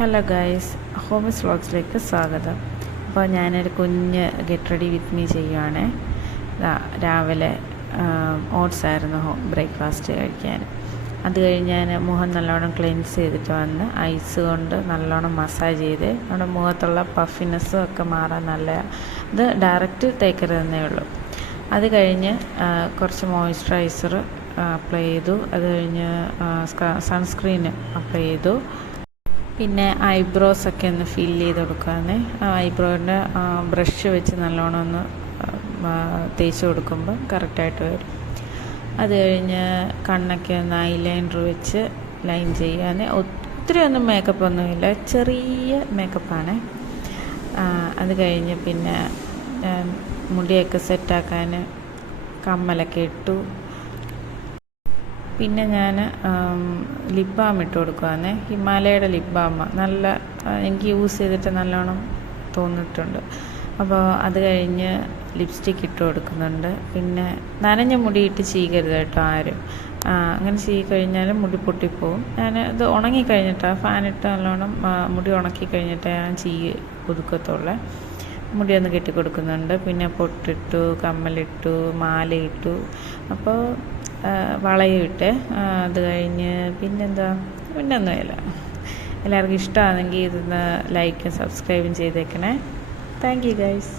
Hello guys, Holmes വ്ളോഗ്സിലേക്ക് സ്വാഗതം. അപ്പോൾ ഞാനൊരു കുഞ്ഞ് ഗെറ്റ് റെഡി വിത്ത് മീ ചെയ്യുവാണേ. രാവിലെ ഓട്സ് ആയിരുന്നു ബ്രേക്ക്ഫാസ്റ്റ് കഴിക്കാൻ. അത് കഴിഞ്ഞ് ഞാൻ മുഖം നല്ലോണം ക്ലെൻസ് ചെയ്തിട്ട് വന്ന് ഐസ് കൊണ്ട് നല്ലോണം മസാജ് ചെയ്ത് നമ്മുടെ മുഖത്തുള്ള പഫിനെസ്സും ഒക്കെ മാറാൻ നല്ല ഇത് ഡയറക്റ്റ് തേക്കരുതെന്നേ ഉള്ളൂ. അത് കഴിഞ്ഞ് കുറച്ച് മോയ്സ്ചറൈസർ അപ്ലൈ ചെയ്തു. അത് കഴിഞ്ഞ് സൺസ്ക്രീൻ അപ്ലൈ ചെയ്തു. പിന്നെ ഐബ്രോസൊക്കെ ഒന്ന് ഫില്ല് ചെയ്ത് കൊടുക്കാമെന്നേ. ഐബ്രോയുടെ ബ്രഷ് വെച്ച് നല്ലോണം ഒന്ന് തേച്ച് കൊടുക്കുമ്പോൾ കറക്റ്റായിട്ട് വരും. അത് കഴിഞ്ഞ് കണ്ണൊക്കെ ഒന്ന് ഐലൈനർ വെച്ച് ലൈൻ ചെയ്യാൻ. ഒത്തിരി ഒന്നും മേക്കപ്പ് ഒന്നുമില്ല, ചെറിയ മേക്കപ്പാണ്. അത് കഴിഞ്ഞ് പിന്നെ മുടിയൊക്കെ സെറ്റാക്കാൻ കമ്മലൊക്കെ ഇട്ടു. പിന്നെ ഞാൻ ലിപ് ബാം ഇട്ട് കൊടുക്കുവാന്നേ. ഹിമാലയയുടെ ലിപ് ബാം നല്ല എനിക്ക് യൂസ് ചെയ്തിട്ട് നല്ലോണം തോന്നിയിട്ടുണ്ട്. അപ്പോൾ അത് കഴിഞ്ഞ് ലിപ്സ്റ്റിക്ക് ഇട്ട് കൊടുക്കുന്നുണ്ട്. പിന്നെ നനഞ്ഞ മുടിയിട്ട് ചീകരുത് കേട്ടോ ആരും. അങ്ങനെ ചീകഴിഞ്ഞാൽ മുടി പൊട്ടിപ്പോവും. ഞാൻ ഇത് ഉണങ്ങിക്കഴിഞ്ഞിട്ടാണ് ഫാനിട്ട് നല്ലോണം മുടി ഉണക്കി കഴിഞ്ഞിട്ട് ഞാൻ ഒതുക്കത്തുള്ളൂ. മുടിയൊന്ന് കെട്ടിക്കൊടുക്കുന്നുണ്ട്. പിന്നെ പൊട്ടിട്ടു, കമ്മലിട്ടു, മാലയിട്ടു, അപ്പോൾ വളയും ഇട്ട്. അത് കഴിഞ്ഞ് പിന്നൊന്നുമില്ല. എല്ലാവർക്കും ഇഷ്ടമാണെങ്കിൽ ഇതൊന്ന് ലൈക്കും സബ്സ്ക്രൈബും ചെയ്തേക്കണേ. Thank you guys.